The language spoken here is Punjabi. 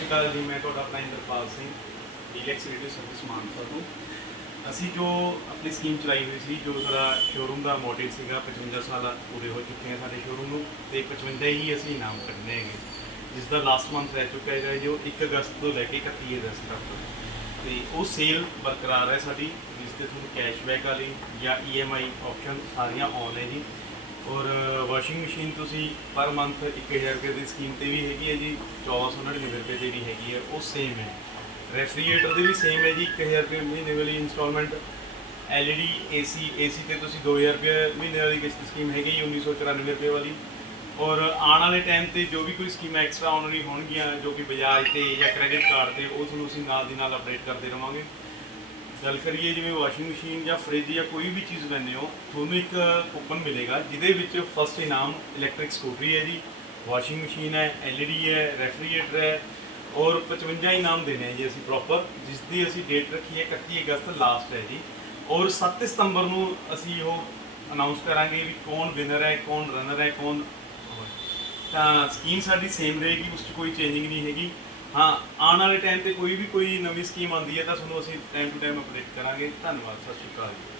ਸ਼੍ਰੀ ਅਕਾਲ ਜੀ, ਮੈਂ ਤੁਹਾਡਾ ਆਪਣਾ Inderpal Singh deluxe radio service Mansa ਤੋਂ। ਅਸੀਂ ਜੋ ਆਪਣੀ ਸਕੀਮ ਚਲਾਈ ਹੋਈ ਸੀ, ਜੋ ਸਾਡਾ ਸ਼ੋਰੂਮ ਦਾ ਮੋਟਿਵ ਸੀਗਾ 55 ਸਾਲ ਪੂਰੇ ਹੋ ਚੁੱਕੇ ਆ ਸਾਡੇ ਸ਼ੋਰੂਮ ਨੂੰ, ਤੇ 55 ਹੀ ਅਸੀਂ ਇਨਾਮ ਕੱਢਨੇ ਹੈਗੇ। ਜਿਸ ਦਾ ਲਾਸਟ ਮੰਥ ਰਹਿ ਚੁੱਕਾ ਹੈਗਾ, ਜੋ 1 ਅਗਸਤ ਤੋਂ ਲੈ ਕੇ 31 ਅਗਸਤ ਤੱਕ। ਤੇ ਉਹ ਸੇਲ ਬਰਕਰਾਰ ਹੈ ਸਾਡੀ, ਜਿਸ ਤੇ ਤੁਹਾਨੂੰ ਕੈਸ਼ਬੈਕ ਵਾਲੀ ਜਾਂ EMI ਆਪਸ਼ਨ ਸਾਰੀਆਂ ਆਨ ਹੈ ਜੀ ਔਰ ਵਾਸ਼ਿੰਗ ਮਸ਼ੀਨ ਤੁਸੀਂ ਪਰ ਮੰਥ 1000 ਰੁਪਏ ਦੀ ਸਕੀਮ ਤੇ ਵੀ ਹੈਗੀ ਹੈ ਜੀ 1499 ਰੁਪਏ ਦੀ ਵੀ ਹੈਗੀ ਹੈ, ਉਹ ਸੇਮ ਹੈ। ਰੈਫਰੀਜਰੇਟਰ ਦੀ ਵੀ ਸੇਮ ਹੈ ਜੀ 1000 ਰੁਪਏ ਮਹੀਨੇ ਵਾਲੀ ਇਨਸਟਾਲਮੈਂਟ LED, AC AC ਤੇ ਤੁਸੀਂ 2000 ਰੁਪਏ ਮਹੀਨੇ ਵਾਲੀ ਕਿਸ਼ਤ ਸਕੀਮ ਹੈਗੀ ਜੀ 1994 ਰੁਪਏ ਵਾਲੀ। ਔਰ, ਆਉਣ ਵਾਲੇ ਟਾਈਮ ਤੇ ਜੋ ਵੀ ਕੋਈ ਸਕੀਮਾਂ ਐਕਸਟਰਾ ਆਉਣ ਵਾਲੀ ਹੋਣਗੀਆਂ, ਜੋ ਕਿ ਬਜਾਜ ਤੇ ਜਾਂ ਕ੍ਰੈਡਿਟ ਕਾਰਡ ਤੇ, ਉਹ ਤੁਹਾਨੂੰ ਅਸੀਂ ਨਾਲ ਦੀ ਨਾਲ ਅਪਡੇਟ ਕਰਦੇ ਰਵਾਂਗੇ। ਗੱਲ ਕਰੀਏ ਜਿਵੇਂ ਵਾਸ਼ਿੰਗ ਮਸ਼ੀਨ ਜਾਂ ਫ੍ਰਿਜ ਜਾਂ ਕੋਈ ਵੀ ਚੀਜ਼ ਲੈਂਦੇ ਹੋ, ਤੁਹਾਨੂੰ ਇੱਕ ਕੂਪਨ ਮਿਲੇਗਾ, ਜਿਹਦੇ ਵਿੱਚ ਫਸਟ ਇਨਾਮ ਇਲੈਕਟ੍ਰਿਕ ਸਕੂਟਰੀ ਹੈ ਜੀ, ਵਾਸ਼ਿੰਗ ਮਸ਼ੀਨ ਹੈ LED ਹੈ ਰੈਫਰੀਜਰੇਟਰ ਹੈ, ਔਰ 55 ਇਨਾਮ ਦੇਣੇ ਹੈ ਜੀ ਅਸੀਂ ਪ੍ਰੋਪਰ ਜਿਸ ਦੀ ਅਸੀਂ ਡੇਟ ਰੱਖੀ ਹੈ 31 ਅਗਸਤ ਲਾਸਟ ਹੈ ਜੀ। ਔਰ 7 ਸਤੰਬਰ ਨੂੰ ਅਸੀਂ ਉਹ ਅਨਾਉਂਸ ਕਰਾਂਗੇ ਵੀ ਕੌਣ ਵਿਨਰ ਹੈ, ਕੌਣ ਰਨਰ ਹੈ, ਕੌਣ ਤਾਂ ਸਕੀਮ ਸਾਡੀ ਸੇਮ ਰਹੇਗੀ, ਉਸ 'ਚ ਕੋਈ ਚੇਂਜਿੰਗ ਨਹੀਂ ਹੈਗੀ। ਹਾਂ, ਆਉਣ ਵਾਲੇ ਟਾਈਮ ਤੇ ਕੋਈ ਵੀ ਕੋਈ ਨਵੀਂ ਸਕੀਮ ਆਉਂਦੀ ਹੈ ਤਾਂ ਤੁਹਾਨੂੰ ਅਸੀਂ ਟਾਈਮ ਟੂ ਟਾਈਮ ਅਪਡੇਟ ਕਰਾਂਗੇ। ਧੰਨਵਾਦ, ਸਤਿ ਸ਼੍ਰੀ ਅਕਾਲ ਜੀ।